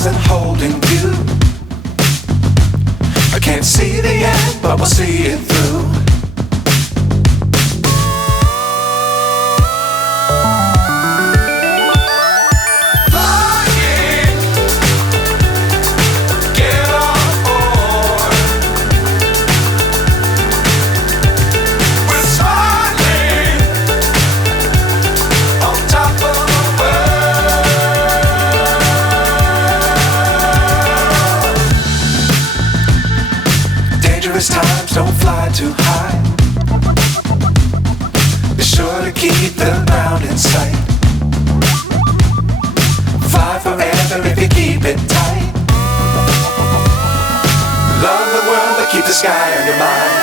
stars and holding you. I can't see the end, but we'll see it through. Times don't fly too high. Be sure to keep the ground in sight. Fly forever if you keep it tight. Love the world but keep the sky on your mind.